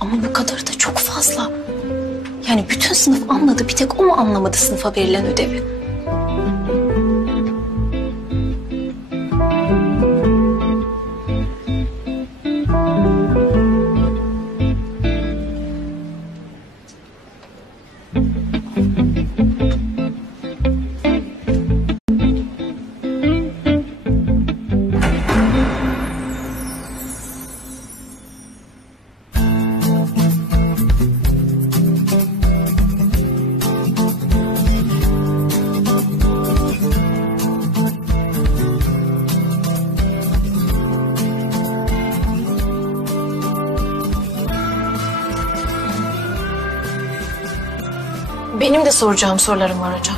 Ama bu kadarı da çok fazla. Yani bütün sınıf anladı, bir tek o mu anlamadı sınıfa verilen ödevi? Benim de soracağım sorularım var hocam.